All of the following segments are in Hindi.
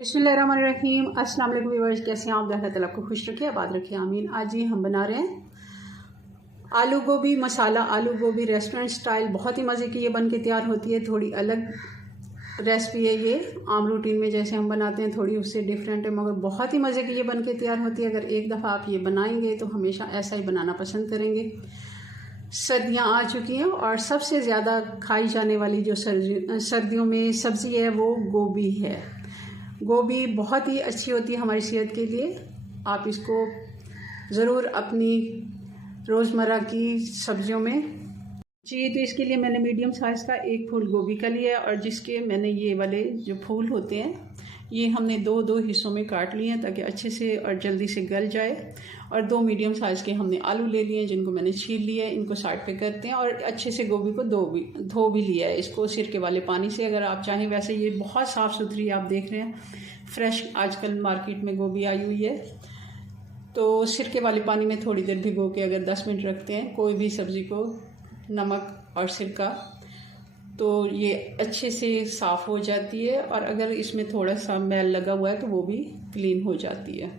बिस्मिल्लाहिर्रहमानिर्रहीम। अस्सलाम वालेकुम व्यूअर्स, कैसे हैं आप? अल्लाह ताला आपको खुश रखे, आबाद रखे, आमीन। आज ही हम बना रहे हैं आलू गोभी मसाला। आलू गोभी रेस्टोरेंट स्टाइल बहुत ही मज़े की ये बन के तैयार होती है। थोड़ी अलग रेसिपी है ये, आम रूटीन में जैसे हम बनाते हैं थोड़ी उससे डिफरेंट है, मगर बहुत ही मज़े की ये बन के तैयार होती है। अगर एक दफ़ा आप ये बनाएंगे तो हमेशा ऐसा ही बनाना पसंद करेंगे। सर्दियाँ आ चुकी हैं और सबसे ज़्यादा खाई जाने वाली जो सर्दियों में सब्ज़ी है वो गोभी है। गोभी बहुत ही अच्छी होती है हमारी सेहत के लिए। आप इसको ज़रूर अपनी रोज़मर्रा की सब्जियों में जी। तो इसके लिए मैंने मीडियम साइज़ का एक फूल गोभी का लिया है और जिसके मैंने ये वाले जो फूल होते हैं ये हमने दो हिस्सों में काट लिए हैं ताकि अच्छे से और जल्दी से गल जाए। और 2 मीडियम साइज़ के हमने आलू ले लिए हैं जिनको मैंने छील लिया है। इनको साइड पे करते हैं और अच्छे से गोभी को धो भी लिया है इसको सिरके वाले पानी से, अगर आप चाहें। वैसे ये बहुत साफ़ सुथरी आप देख रहे हैं, फ्रेश आजकल मार्केट में गोभी आई हुई है। तो सिरके वाले पानी में थोड़ी देर भिगो के अगर 10 मिनट रखते हैं कोई भी सब्ज़ी को, नमक और सिरका, तो ये अच्छे से साफ़ हो जाती है। और अगर इसमें थोड़ा सा मैल लगा हुआ है तो वो भी क्लीन हो जाती है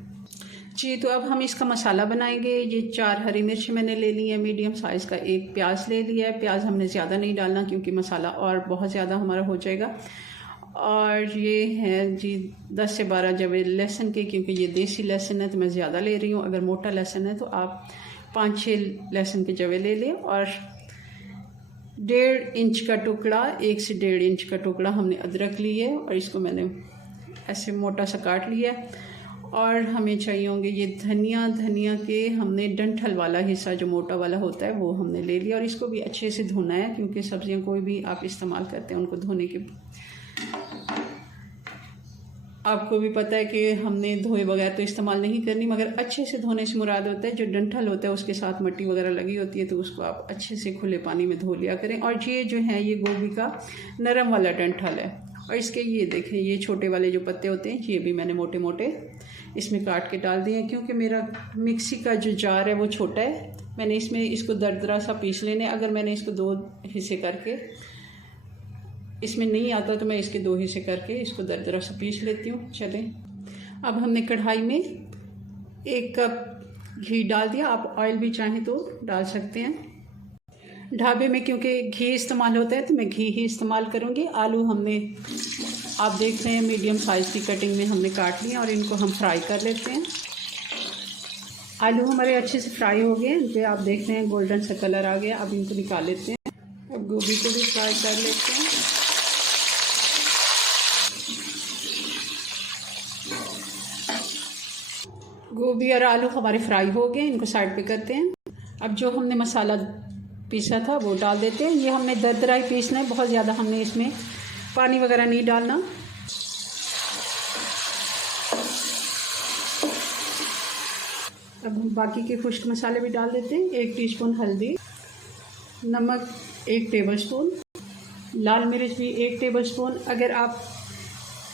जी। तो अब हम इसका मसाला बनाएंगे। ये 4 हरी मिर्च मैंने ले ली है, मीडियम साइज़ का एक प्याज ले लिया है। प्याज हमने ज़्यादा नहीं डालना क्योंकि मसाला और बहुत ज़्यादा हमारा हो जाएगा। और ये है जी 10 से 12 जवे लहसुन के, क्योंकि ये देसी लहसुन है तो मैं ज़्यादा ले रही हूँ। अगर मोटा लहसुन है तो आप 5-6 लहसुन के जवे ले लें। और 1.5 इंच का टुकड़ा, 1 से 1.5 इंच का टुकड़ा हमने अदरक ली है और इसको मैंने ऐसे मोटा सा काट लिया। और हमें चाहिए होंगे ये धनिया के हमने डंठल वाला हिस्सा जो मोटा वाला होता है वो हमने ले लिया। और इसको भी अच्छे से धोना है क्योंकि सब्जियां कोई भी आप इस्तेमाल करते हैं उनको धोने के, आपको भी पता है कि हमने धोए बगैर तो इस्तेमाल नहीं करनी, मगर अच्छे से धोने से मुराद होता है जो डंठल होता है उसके साथ मिट्टी वगैरह लगी होती है तो उसको आप अच्छे से खुले पानी में धो लिया करें। और ये जो है ये गोभी का नरम वाला डंठल है और इसके ये देखें ये छोटे वाले जो पत्ते होते हैं ये भी मैंने मोटे मोटे इसमें काट के डाल दिए हैं। क्योंकि मेरा मिक्सी का जो जार है वो छोटा है, मैंने इसको दरदरा सा पीस लेने। अगर मैंने इसको 2 हिस्से करके, इसमें नहीं आता तो मैं इसके 2 हिस्से करके इसको दरदरा सा पीस लेती हूँ। चलें, अब हमने कढ़ाई में 1 कप घी डाल दिया। आप ऑयल भी चाहें तो डाल सकते हैं। ढाबे में क्योंकि घी इस्तेमाल होता है तो मैं घी ही इस्तेमाल करूँगी। आलू हमने, आप देख रहे हैं, मीडियम साइज़ की कटिंग में हमने काट लिया और इनको हम फ्राई कर लेते हैं। आलू हमारे अच्छे से फ्राई हो गए, जो आप देख रहे हैं गोल्डन सा कलर आ गया। अब इनको निकाल लेते हैं। अब गोभी को भी फ्राई कर लेते हैं। गोभी और आलू हमारे फ्राई हो गए, इनको साइड पे करते हैं। अब जो हमने मसाला पीसा था वो डाल देते हैं। ये हमने दरदरा ही पीसना है, बहुत ज़्यादा हमने इसमें पानी वगैरह नहीं डालना। अब हम बाकी के खुश्क मसाले भी डाल देते हैं। 1 टीस्पून हल्दी, नमक 1 टेबलस्पून, लाल मिर्च भी 1 टेबलस्पून। अगर आप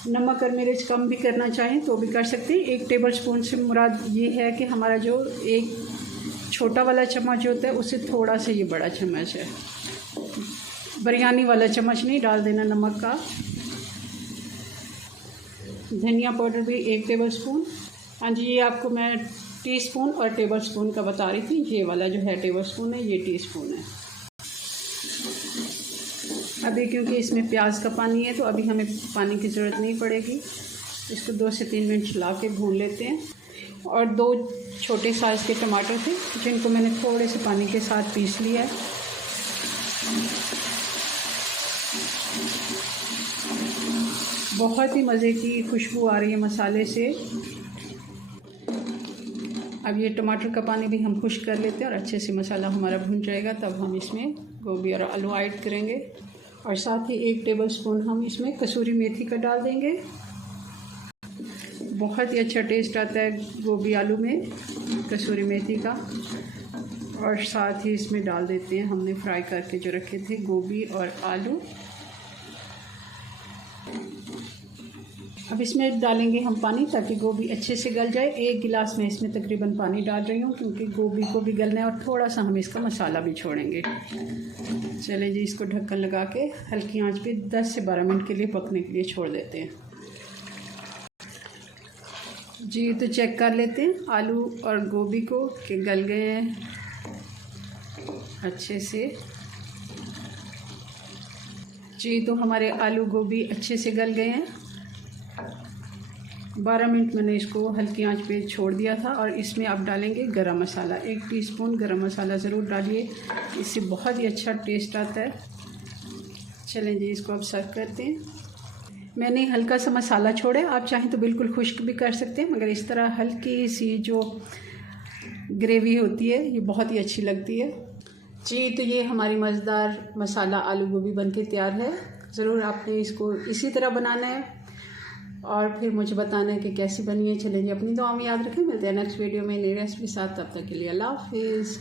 नमक और मिर्च कम भी करना चाहें तो भी कर सकते हैं। 1 टेबलस्पून से मुराद ये है कि हमारा जो एक छोटा वाला चम्मच होता है उससे थोड़ा सा ये बड़ा चम्मच है, बिरयानी वाला चम्मच नहीं डाल देना नमक का। धनिया पाउडर भी 1 टेबलस्पून। हाँ जी, ये आपको मैं टीस्पून और टेबलस्पून का बता रही थी। ये वाला जो है टेबलस्पून है, ये टीस्पून है। अभी क्योंकि इसमें प्याज का पानी है तो अभी हमें पानी की ज़रूरत नहीं पड़ेगी। इसको 2 से 3 मिनट चला के भून लेते हैं। और 2 छोटे साइज़ के टमाटर थे जिनको मैंने थोड़े से पानी के साथ पीस लिया है। बहुत ही मज़े की खुशबू आ रही है मसाले से। अब ये टमाटर का पानी भी हम खुश्क कर लेते हैं और अच्छे से मसाला हमारा भुन जाएगा तब हम इसमें गोभी और आलू ऐड करेंगे। और साथ ही 1 टेबलस्पून हम इसमें कसूरी मेथी का डाल देंगे। बहुत ही अच्छा टेस्ट आता है गोभी आलू में कसूरी मेथी का। और साथ ही इसमें डाल देते हैं हमने फ्राई करके जो रखे थे गोभी और आलू। अब इसमें डालेंगे हम पानी ताकि गोभी अच्छे से गल जाए। 1 गिलास में इसमें तकरीबन पानी डाल रही हूँ क्योंकि गोभी को भी गलना है और थोड़ा सा हम इसका मसाला भी छोड़ेंगे। चलें जी, इसको ढक्कन लगा के हल्की आंच पे 10 से 12 मिनट के लिए पकने के लिए छोड़ देते हैं। जी तो चेक कर लेते हैं आलू और गोभी को कि गल गए हैं अच्छे से। जी तो हमारे आलू गोभी अच्छे से गल गए हैं। 12 मिनट मैंने इसको हल्की आंच पे छोड़ दिया था। और इसमें आप डालेंगे गरम मसाला, 1 टीस्पून गरम मसाला ज़रूर डालिए, इससे बहुत ही अच्छा टेस्ट आता है। चलें जी, इसको अब सर्व करते हैं। मैंने हल्का सा मसाला छोड़ा है, आप चाहें तो बिल्कुल खुश्क भी कर सकते हैं, मगर इस तरह हल्की सी जो ग्रेवी होती है ये बहुत ही अच्छी लगती है। जी तो ये हमारी मज़ेदार मसाला आलू गोभी बनके तैयार है। ज़रूर आपने इसको इसी तरह बनाना है और फिर मुझे बताना है कि कैसी बनी है। चलें जी, अपनी दुआ में याद रखें। मिलते हैं नेक्स्ट वीडियो में नई रेसिपी के साथ। तब तक के लिए अल्लाह हाफिज़।